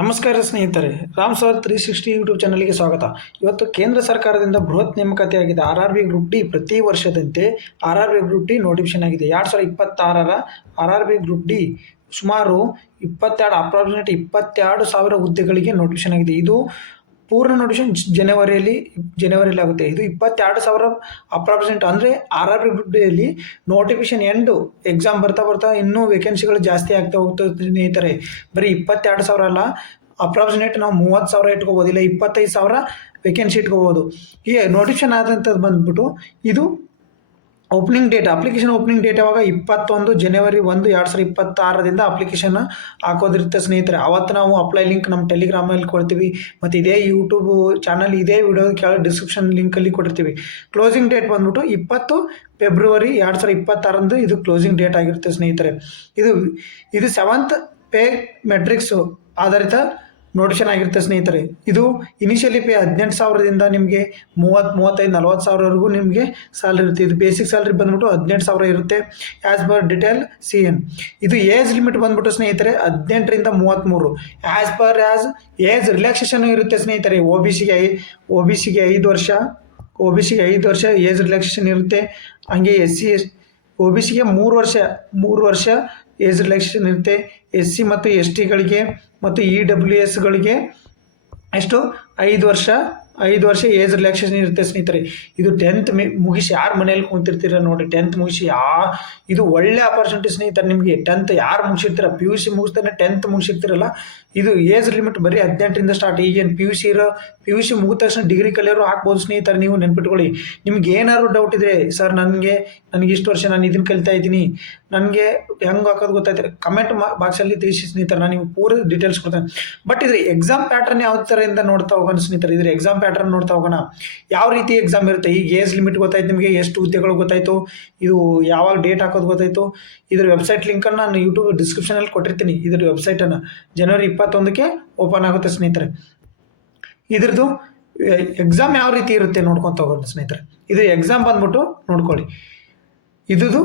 ನಮಸ್ಕಾರ ಸ್ನೇಹಿತರೆ, Ram sir 360 YouTube ಚಾನಲ್ಗೆ ಸ್ವಾಗತ. ಇವತ್ತು ಕೇಂದ್ರ ಸರ್ಕಾರದಿಂದ ಬೃಹತ್ ನೇಮಕಾತಿಯಾಗಿದೆ RRB ಗ್ರೂಪ್ ಡಿ. ಪ್ರತಿ ವರ್ಷದಂತೆ RRB ಗ್ರೂಪ್ ಡಿ ನೋಟಿಫಿಕೇಶನ್ ಆಗಿದೆ. 2026ರ RRB ಗ್ರೂಪ್ ಡಿ ಸುಮಾರು 22 ಅಪ್ರಾಕ್ಸಿಮೇಟ್ 22,000 ಹುದ್ದೆಗಳಿಗೆ ನೋಟಿಫಿಕೇಶನ್ ಆಗಿದೆ. ಇದು ಪೂರ್ಣ ನೋಟಿಫಿಕೇಶನ್ ಜನವರಿಯಲ್ಲಿ ಆಗುತ್ತೆ. ಇದು 22,000 ಅಪ್ರಾಕ್ಸಿಮೇಟ್ ಅಂದರೆ RRB ಗ್ರೂಪ್ ಡಿಯಲ್ಲಿ ನೋಟಿಫಿಕೇಶನ್ ಎಕ್ಸಾಮ್ ಬರ್ತಾ ಇನ್ನೂ ವೇಕೆನ್ಸಿಗಳು ಜಾಸ್ತಿ ಆಗ್ತಾ ಹೋಗ್ತದೆ ಸ್ನೇಹಿತರೆ. ಬರೀ 22,000 ಅಲ್ಲ, ಅಪ್ರಾಕ್ಸಿಮೇಟ್ ನಾವು 30,000 ಇಟ್ಕೋಬೋದು, ಇಲ್ಲ 25,000 ವೇಕೆನ್ಸಿ ಇಟ್ಕೋಬೋದು. ಈ ನೋಟಿಫಿಕೇಶನ್ ಆದಂಥದ್ದು ಬಂದ್ಬಿಟ್ಟು ಇದು ಅಪ್ಲಿಕೇಶನ್ ಓಪನಿಂಗ್ ಡೇಟ್ ಯಾವಾಗ 21 ಜನವರಿ 1, 2026ರಿಂದ ಅಪ್ಲಿಕೇಶನ್ ಹಾಕೋದಿರುತ್ತೆ ಸ್ನೇಹಿತರೆ. ಅವತ್ತು ನಾವು ಅಪ್ಲೈ ಲಿಂಕ್ ನಮ್ಮ ಟೆಲಿಗ್ರಾಮಲ್ಲಿ ಕೊಡ್ತೀವಿ, ಮತ್ತು ಇದೇ ಯೂಟ್ಯೂಬ್ ಚಾನಲ್ ಇದೇ ವಿಡಿಯೋ ಕೆಳಗೆ ಡಿಸ್ಕ್ರಿಪ್ಷನ್ ಲಿಂಕಲ್ಲಿ ಕೊಟ್ಟಿರ್ತೀವಿ. ಕ್ಲೋಸಿಂಗ್ ಡೇಟ್ ಬಂದ್ಬಿಟ್ಟು 20 ಫೆಬ್ರವರಿ 2026ರಂದು ಇದು ಕ್ಲೋಸಿಂಗ್ ಡೇಟ್ ಆಗಿರುತ್ತೆ ಸ್ನೇಹಿತರೆ. ಇದು 7th ಪೇ ಮೆಟ್ರಿಕ್ಸ್ ಆಧಾರಿತ ನೋಟಿಫಿಕೇಶನ್ ಆಗಿರುತ್ತೆ ಸ್ನೇಹಿತರೆ. ಇದು ಇನಿಷಿಯಲಿ ಪೇ 18,000ದಿಂದ ನಿಮಗೆ 30, 35, 40,000ವರೆಗೂ ನಿಮಗೆ ಸ್ಯಾಲ್ರಿ ಇರುತ್ತೆ. ಇದು ಬೇಸಿಕ್ ಸ್ಯಾಲ್ರಿ ಬಂದ್ಬಿಟ್ಟು 18,000 ಇರುತ್ತೆ ಆ್ಯಸ್ ಪರ್ ಡಿಟೇಲ್ CN. ಇದು ಏಜ್ ಲಿಮಿಟ್ ಬಂದ್ಬಿಟ್ಟು ಸ್ನೇಹಿತರೆ 18ರಿಂದ 33. ಏಜ್ ರಿಲ್ಯಾಕ್ಸೇಷನ್ ಇರುತ್ತೆ ಸ್ನೇಹಿತರೆ. OBCಗೆ 5 ವರ್ಷ ಏಜ್ ರಿಲ್ಯಾಕ್ಸೇಷನ್ ಇರುತ್ತೆ. ಹಂಗೆ OBCಗೆ 3 ವರ್ಷ ಏಜ್ ರಿಲ್ಯಾಕ್ಸೇಷನ್ ಇರುತ್ತೆ. SC ಮತ್ತು STಗಳಿಗೆ ಮತ್ತು EWSಗಳಿಗೆ ಎಷ್ಟು 5 ವರ್ಷ ಏಜ್ ರಿಲ್ಯಾಕ್ಸೇಷನ್ ಇರುತ್ತೆ ಸ್ನೇಹಿತರೆ. ಇದು 10th ಮುಗಿಸಿ ಯಾರು ಮನೇಲಿ ಕುಂತಿರ್ತೀರ ನೋಡಿ, 10th ಮುಗಿಸಿ ಇದು ಒಳ್ಳೆ ಆಪರ್ಚುನಿಟಿ ಸ್ನೇಹಿತರೆ ನಿಮಗೆ. 10th ಯಾರು ಮುಗಿಸಿರ್ತೀರ, PUC ಮುಗಿಸ್ತಾನೆ 10th ಮುಗಿಸಿರ್ತೀರಲ್ಲ, ಇದು ಏಜ್ ಲಿಮಿಟ್ ಬರೀ 18ರಿಂದ ಸ್ಟಾರ್ಟ್. ಈಗೇನು PUC ಮುಗಿದ ತಕ್ಷಣ ಡಿಗ್ರಿ ಕಲಿಯೋರು ಹಾಕ್ಬೋದು ಸ್ನೇಹಿತರೆ. ನೀವು ನೆನ್ಪಿಟ್ಕೊಳ್ಳಿ. ನಿಮ್ಗೆ ಏನಾದ್ರು ಡೌಟ್ ಇದ್ರೆ, ಸರ್ ನನಗೆ ಇಷ್ಟು ವರ್ಷ ನಾನು ಇದನ್ನು ಕಲಿತಾ ಇದ್ದೀನಿ, ನನಗೆ ಹೆಂಗೆ ಹಾಕೋದು ಗೊತ್ತಾಯ್ತಾರೆ, ಕಮೆಂಟ್ ಬಾಕ್ಸಲ್ಲಿ ತಿಳಿಸಿ ಸ್ನೇಹಿತರೆ. ನಾನು ನೀವು ಪೂರ ಡೀಟೇಲ್ಸ್ ಕೊಡ್ತೇನೆ. ಬಟ್ ಇದ್ರ ಎಕ್ಸಾಮ್ ಪ್ಯಾಟರ್ನ್ ಯಾವ ಥರದಿಂದ ನೋಡ್ತಾ ಹೋಗೋಣ ಸ್ನೇಹಿತರೆ. ಇದ್ರ ಎಕ್ಸಾಮ್ ಪ್ಯಾಟರ್ನ್ ನೋಡ್ತಾ ಹೋಗೋಣ. ಯಾವ ರೀತಿ ಎಕ್ಸಾಮ್ ಇರುತ್ತೆ. ಈಗ ಏಜ್ ಲಿಮಿಟ್ ಗೊತ್ತಾಯ್ತು ನಿಮಗೆ, ಎಷ್ಟು ಹುದ್ದೆಗಳು ಗೊತ್ತಾಯಿತು, ಇದು ಯಾವಾಗ ಡೇಟ್ ಹಾಕೋದು ಗೊತ್ತಾಯಿತು. ಇದ್ರ ವೆಬ್ಸೈಟ್ ಲಿಂಕನ್ನು ನಾನು ಯೂಟ್ಯೂಬ್ ಡಿಸ್ಕ್ರಿಪ್ಷನಲ್ಲಿ ಕೊಟ್ಟಿರ್ತೀನಿ. ಇದ್ರ ವೆಬ್ಸೈಟನ್ನು ಜನವರಿ 21ಕ್ಕೆ ಓಪನ್ ಆಗುತ್ತೆ ಸ್ನೇಹಿತರೆ. ಇದ್ರದ್ದು ಎಕ್ಸಾಮ್ ಯಾವ ರೀತಿ ಇರುತ್ತೆ ನೋಡ್ಕೊತ ಹೋಗೋಣ ಸ್ನೇಹಿತರೆ. ಇದು ಎಕ್ಸಾಮ್ ಬಂದ್ಬಿಟ್ಟು ನೋಡ್ಕೊಳ್ಳಿ. ಇದು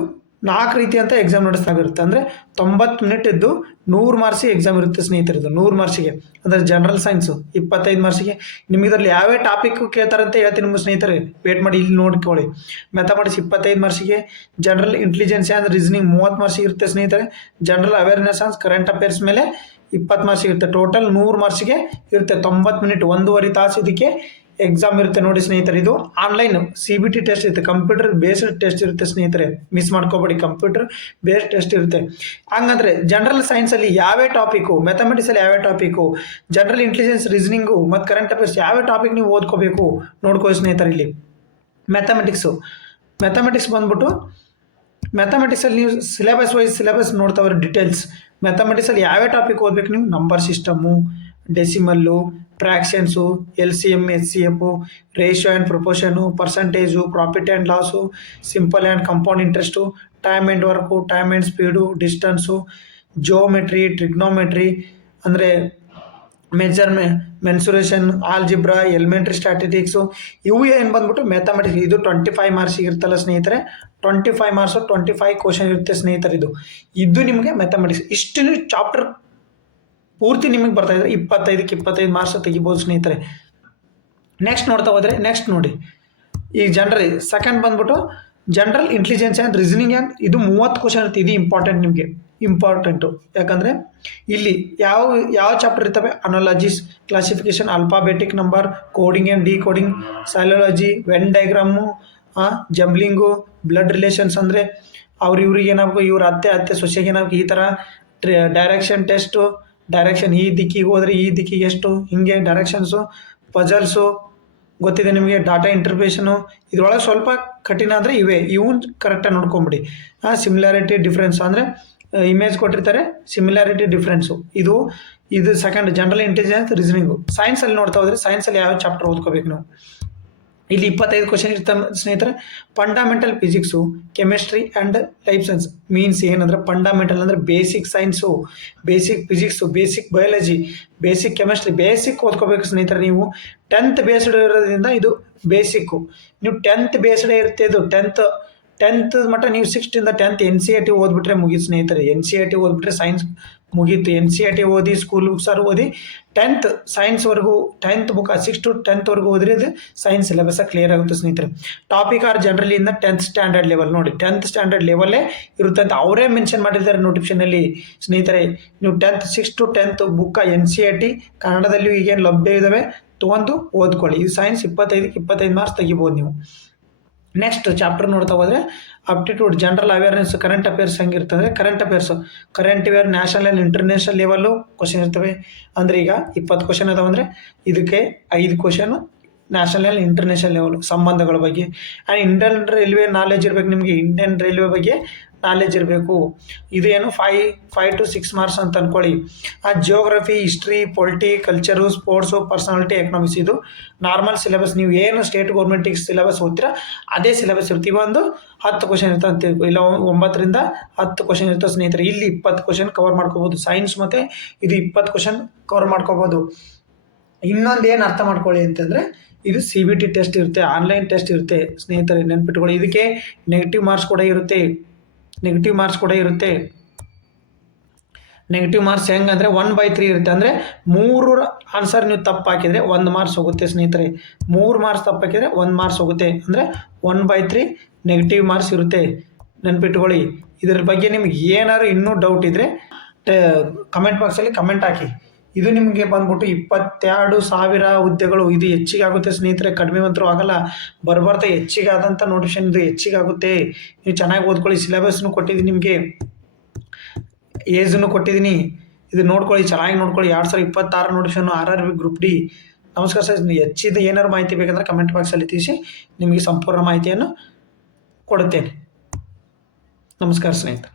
4 ರೀತಿ ಅಂತ ಎಕ್ಸಾಮ್ ನಡೆಸಲಾಗಿರುತ್ತೆ. ಅಂದರೆ 90 ಮಿನಿಟ್ ಇದ್ದು 100 ಮಾರ್ಕ್ಸಿಗೆ ಎಕ್ಸಾಮ್ ಇರುತ್ತೆ ಸ್ನೇಹಿತರೆ. ಇದು 100 ಮಾರ್ಕ್ಸಿಗೆ. ಅಂದರೆ ಜನರಲ್ ಸೈನ್ಸು 25 ಮಾರ್ಕ್ಸಿಗೆ. ನಿಮಗೆ ಇದರಲ್ಲಿ ಯಾವ್ಯಾವ ಟಾಪಿಕ್ ಕೇಳ್ತಾರಂತ ಹೇಳ್ತೀನಿ ನಿಮ್ಮ ಸ್ನೇಹಿತರೆ, ವೇಟ್ ಮಾಡಿ ಇಲ್ಲಿ ನೋಡ್ಕೊಳ್ಳಿ. ಮ್ಯಾಥಮೆಟಿಕ್ಸ್ 25 ಮಾರ್ಕ್ಸಿಗೆ, ಜನರಲ್ ಇಂಟೆಲಿಜೆನ್ಸ್ ಆ್ಯಂಡ್ ರೀಸನಿಂಗ್ 30 ಮಾರ್ಕ್ಸಿಗೆ ಇರುತ್ತೆ ಸ್ನೇಹಿತರೆ. General awareness and current affairs ಮೇಲೆ 20 ಮಾರ್ಕ್ಸಿಗೆ ಇರುತ್ತೆ. ಟೋಟಲ್ 100 ಮಾರ್ಕ್ಸಿಗೆ ಇರುತ್ತೆ. 90 ಮಿನಿಟ್ 1.5 ತಾಸು ಇದಕ್ಕೆ ಎಕ್ಸಾಮ್ ಇರುತ್ತೆ ನೋಡಿ ಸ್ನೇಹಿತರೆ. ಇದು ಆನ್ಲೈನ್ CBT ಟೆಸ್ಟ್ ಇರುತ್ತೆ, ಕಂಪ್ಯೂಟರ್ ಬೇಸ್ಡ್ ಟೆಸ್ಟ್ ಇರುತ್ತೆ ಸ್ನೇಹಿತರೆ. ಮಿಸ್ ಮಾಡ್ಕೋಬೇಡಿ, ಕಂಪ್ಯೂಟರ್ ಬೇಸ್ಡ್ ಟೆಸ್ಟ್ ಇರುತ್ತೆ. ಹಂಗಂದ್ರೆ ಜನರಲ್ ಸೈನ್ಸಲ್ಲಿ ಯಾವ್ಯಾವ ಟಾಪಿಕು, ಮ್ಯಾಥಮೆಟಿಕ್ಸಲ್ಲಿ ಯಾವ್ಯಾವ ಟಾಪಿಕು, ಜನರಲ್ ಇಂಟೆಲಿಜೆನ್ಸ್ ರೀಸನಿಂಗು ಮತ್ತು ಕರೆಂಟ್ ಅಫೇರ್ಸ್ ಯಾವ್ಯಾವ ಟಾಪಿಕ್ ನೀವು ಓದ್ಕೋಬೇಕು ನೋಡ್ಕೊಳ್ಳಿ ಸ್ನೇಹಿತರೆ. ಇಲ್ಲಿ ಮ್ಯಾಥಮೆಟಿಕ್ಸ್ ಬಂದ್ಬಿಟ್ಟು ಮ್ಯಾಥಮೆಟಿಕ್ಸಲ್ಲಿ ನೀವು ಸಿಲೆಬಸ್ ನೋಡ್ತಾ ಹೋದ್ರೆ ಡೀಟೇಲ್ಸ್. ಮ್ಯಾಥಮೆಟಿಕ್ಸಲ್ಲಿ ಯಾವ್ಯಾವ ಟಾಪಿಕ್ ಓದಬೇಕು ನೀವು, number system, decimal, fractions, LCM, HCF, ratio and proportion, percentage, profit and loss, simple and compound interest, time and work, time and speed, distance, geometry, trigonometry ಅಂದರೆ ಮೆನ್ಸುರೇಷನ್, ಆಲ್ಜಿಬ್ರಾ, ಎಲಿಮೆಂಟ್ರಿ ಸ್ಟ್ಯಾಟಿಸ್ಟಿಕ್ಸು, ಇವು ಏನು ಬಂದ್ಬಿಟ್ಟು mathematics. ಇದು 25 ಮಾರ್ಕ್ಸಿಗೆ ಇರ್ತಲ್ಲ ಸ್ನೇಹಿತರೆ. 25 marks 25 question ಇರುತ್ತೆ ಸ್ನೇಹಿತರೆ. ಇದು ನಿಮಗೆ ಮ್ಯಾಥಮೆಟಿಕ್ಸ್. ಇಷ್ಟು ಚಾಪ್ಟರ್ ಪೂರ್ತಿ ನಿಮಗೆ ಬರ್ತಾ ಇದ್ರೆ 25 ಮಾರ್ಕ್ಸ್ ತೆಗಿಬೋದು ಸ್ನೇಹಿತರೆ. ನೆಕ್ಸ್ಟ್ ನೋಡ್ತಾ ಹೋದರೆ, ನೆಕ್ಸ್ಟ್ ನೋಡಿ, ಈಗ ಸೆಕೆಂಡ್ ಬಂದ್ಬಿಟ್ಟು general intelligence and reasoning and ಇದು 30 ಕ್ವಶನ್ ಇರುತ್ತೆ. ಇದು ಇಂಪಾರ್ಟೆಂಟು. ಯಾಕಂದರೆ ಇಲ್ಲಿ ಯಾವ ಚಾಪ್ಟರ್ ಇರ್ತವೆ, analogies, classification, alphabetic number, coding and decoding, ಸೈಲಾಲಜಿ, Venn diagram, jumbling, blood relations ಅಂದರೆ ಇವ್ರಿಗೆ ಏನಾಗಬೇಕು, ಇವ್ರ ಅತ್ತೆ ಸೊಸೆಗೆ ಏನಾಗಬೇಕು, ಈ ಥರ ಡೈರೆಕ್ಷನ್ ಟೆಸ್ಟು, ಡೈರೆಕ್ಷನ್ ಈ ದಿಕ್ಕಿಗೆ ಹೋದರೆ ಈ ದಿಕ್ಕಿಗೆ ಎಷ್ಟು, ಹಿಂಗೆ ಡೈರೆಕ್ಷನ್ಸು, ಪಜಲ್ಸು ಗೊತ್ತಿದೆ ನಿಮಗೆ, ಡಾಟಾ ಇಂಟರ್ಪ್ರಿಟೇಷನು. ಇದ್ರೊಳಗೆ ಸ್ವಲ್ಪ ಕಠಿಣ ಅಂದರೆ ಇವನ್ ಕರೆಕ್ಟಾಗಿ ನೋಡ್ಕೊಂಬಿಡಿ. ಸಿಮಿಲಾರಿಟಿ ಡಿಫ್ರೆನ್ಸ್ ಅಂದರೆ ಇಮೇಜ್ ಕೊಟ್ಟಿರ್ತಾರೆ, ಸಿಮಿಲಾರಿಟಿ ಡಿಫ್ರೆನ್ಸು. ಇದು ಸೆಕೆಂಡ್ ಜನರಲ್ ಇಂಟೆಲಿಜೆನ್ಸ್ ರೀಸನಿಂಗು. ಸೈನ್ಸಲ್ಲಿ ನೋಡ್ತಾ ಹೋದರೆ ಸೈನ್ಸಲ್ಲಿ ಯಾವ ಚಾಪ್ಟರ್ ಓದ್ಕೋಬೇಕು ನಾವು. ಇಲ್ಲಿ 25 ಕ್ವಶನ್ ಇರ್ತಾವೆ ಸ್ನೇಹಿತರೆ. Fundamental physics, chemistry and life science. Means ಏನಂದರೆ ಫಂಡಮೆಂಟಲ್ ಅಂದರೆ basic science, basic physics, basic biology, basic chemistry, basic ಓದ್ಕೋಬೇಕು ಸ್ನೇಹಿತರೆ. ನೀವು 10th ಬೇಸ್ಡ್ ಇರೋದ್ರಿಂದ ಇದು ಬೇಸಿಕ್ಕು. ನೀವು 10th ಬೇಸ್ಡೇ ಇರುತ್ತೆ. ಇದು 10th ಮಟ್ಟ ನೀವು 6th ಇಂದ 10th NCERT ಓದ್ಬಿಟ್ರೆ ಮುಗಿದು ಸ್ನೇಹಿತರೆ. NCERT ಓದ್ಬಿಟ್ರೆ ಸೈನ್ಸ್ ಮುಗೀತು. NCERT ಓದಿ, ಸ್ಕೂಲ್ ಬುಕ್ಸಾರು ಓದಿ, 10th ಸೈನ್ಸ್ವರೆಗೂ 10th book 6 to 10th ವರೆಗೂ ಹೋದ್ರೆ ಇದು ಸೈನ್ಸ್ ಸಿಲೆಬಸ್ ಕ್ಲಿಯರ್ ಆಗುತ್ತೆ ಸ್ನೇಹಿತರೆ. ಟಾಪಿಕ್ ಆರ್ ಜನರಲಿ ಇಂದ 10th ಸ್ಟ್ಯಾಂಡರ್ಡ್ ಲೆವೆಲ್ ನೋಡಿ, 10th ಸ್ಟ್ಯಾಂಡರ್ಡ್ ಲೆವೆಲ್ಲೇ ಇರುತ್ತೆ ಅಂತ ಅವರೇ ಮೆನ್ಷನ್ ಮಾಡಿದ್ದಾರೆ ನೋಟಿಫಿಕೇಶನಲ್ಲಿ ಸ್ನೇಹಿತರೆ. ನೀವು 10th 6 to 10th book NCERT ಕನ್ನಡದಲ್ಲಿ ಈಗೇನು ಲಭ್ಯ ಇದ್ದಾವೆ ತೊಗೊಂಡು ಓದ್ಕೊಳ್ಳಿ. ಇದು ಸೈನ್ಸ್ 25ಕ್ಕೆ 25 ಮಾರ್ಕ್ಸ್ ತೆಗಿಬೋದು ನೀವು. ನೆಕ್ಸ್ಟ್ ಚಾಪ್ಟರ್ ನೋಡ್ತಾ ಹೋದರೆ aptitude, general awareness, current affairs ಹೆಂಗಿರ್ತದೆ, current aware national international level question ಇರ್ತವೆ. ಅಂದರೆ ಈಗ 20 ಕ್ವಶನ್ ಅದಾವಂದರೆ ಇದಕ್ಕೆ 5 ಕ್ವಶನ್ ನ್ಯಾಷನಲ್ ಇಂಟರ್ನ್ಯಾಷನಲ್ ಲೆವೆಲ್ ಸಂಬಂಧಗಳ ಬಗ್ಗೆ. ಆ್ಯಂಡ್ ಇಂಡಿಯನ್ ರೈಲ್ವೆ ನಾಲೆಜ್ ಇರಬೇಕು ನಿಮಗೆ, ಇಂಡಿಯನ್ ರೈಲ್ವೆ ಬಗ್ಗೆ ನಾಲೆಜ್ ಇರಬೇಕು. ಇದೇನು 5 to 6 ಮಾರ್ಕ್ಸ್ ಅಂತ ಅಂದ್ಕೊಳ್ಳಿ. ಆ geography, history, polity, culture, sports, personality, economics ಇದು ನಾರ್ಮಲ್ ಸಿಲೆಬಸ್. ನೀವು ಏನು ಸ್ಟೇಟ್ ಗೌರ್ಮೆಂಟಿಗೆ ಸಿಲೆಬಸ್ ಓದ್ತೀರಾ ಅದೇ ಸಿಲೆಬಸ್ ಇರ್ತೀವಿ. ಒಂದು 10 ಕ್ವಶನ್ ಇರ್ತಂತೆ, ಇಲ್ಲ 9 ರಿಂದ 10 ಕ್ವಶನ್ ಇರ್ತವೆ ಸ್ನೇಹಿತರೆ. ಇಲ್ಲಿ 20 ಕ್ವಶನ್ ಕವರ್ ಮಾಡ್ಕೋಬೋದು ಸೈನ್ಸ್, ಮತ್ತು ಇದು 20 ಕ್ವಶನ್ ಕವರ್ ಮಾಡ್ಕೋಬೋದು. ಇನ್ನೊಂದು ಏನು ಅರ್ಥ ಮಾಡ್ಕೊಳ್ಳಿ ಅಂತಂದರೆ, ಇದು CBT ಟೆಸ್ಟ್ ಇರುತ್ತೆ, ಆನ್ಲೈನ್ ಟೆಸ್ಟ್ ಇರುತ್ತೆ ಸ್ನೇಹಿತರೆ, ನೆನ್ಪಿಟ್ಕೊಳ್ಳಿ. ಇದಕ್ಕೆ ನೆಗೆಟಿವ್ ಮಾರ್ಕ್ಸ್ ಕೂಡ ಇರುತ್ತೆ. ನೆಗೆಟಿವ್ ಮಾರ್ಕ್ಸ್ ಹೆಂಗಂದರೆ 1/3 ಇರುತ್ತೆ. ಅಂದರೆ 3 ಆನ್ಸರ್ ನೀವು ತಪ್ಪು ಹಾಕಿದರೆ 1 ಮಾರ್ಕ್ಸ್ ಹೋಗುತ್ತೆ ಸ್ನೇಹಿತರೆ. 3 ಮಾರ್ಕ್ಸ್ ತಪ್ಪು ಹಾಕಿದರೆ 1 ಮಾರ್ಕ್ಸ್ ಹೋಗುತ್ತೆ. ಅಂದರೆ 1/3 ನೆಗೆಟಿವ್ ಮಾರ್ಕ್ಸ್ ಇರುತ್ತೆ, ನೆನ್ಪಿಟ್ಕೊಳ್ಳಿ. ಇದರ ಬಗ್ಗೆ ನಿಮ್ಗೆ ಏನಾದ್ರು ಇನ್ನೂ ಡೌಟ್ ಇದ್ದರೆ ಕಮೆಂಟ್ ಬಾಕ್ಸಲ್ಲಿ ಕಮೆಂಟ್ ಹಾಕಿ. ಇದು ನಿಮಗೆ ಬಂದ್ಬಿಟ್ಟು 22,000 ಹುದ್ದೆಗಳು. ಇದು ಹೆಚ್ಚಿಗೆ ಆಗುತ್ತೆ ಸ್ನೇಹಿತರೆ, ಕಡಿಮೆ ಮಾತ್ರ ಆಗಲ್ಲ. ಬರ್ಬರ್ತಾ ಹೆಚ್ಚಿಗೆ ಆದಂಥ ನೋಟಿಫಿಕೇಶನ್ ಇದು ಹೆಚ್ಚಿಗೆ ಆಗುತ್ತೆ. ನೀವು ಚೆನ್ನಾಗಿ ಓದ್ಕೊಳ್ಳಿ. ಸಿಲೆಬಸ್ನು ಕೊಟ್ಟಿದ್ದೀನಿ ನಿಮಗೆ, ಏಜನ್ನು ಕೊಟ್ಟಿದ್ದೀನಿ. ಇದು ನೋಡ್ಕೊಳ್ಳಿ, ಚೆನ್ನಾಗಿ ನೋಡ್ಕೊಳ್ಳಿ. 2026 ನೋಟಿಫಿಕೇಶನ್ RRB ಗ್ರೂಪ್ D. ನಮಸ್ಕಾರ ಸರ್. ಹೆಚ್ಚಿದ ಏನಾದ್ರು ಮಾಹಿತಿ ಬೇಕಂದ್ರೆ ಕಮೆಂಟ್ ಬಾಕ್ಸಲ್ಲಿ ತಿಳಿಸಿ, ನಿಮಗೆ ಸಂಪೂರ್ಣ ಮಾಹಿತಿಯನ್ನು ಕೊಡುತ್ತೇನೆ. ನಮಸ್ಕಾರ ಸ್ನೇಹಿತರೆ.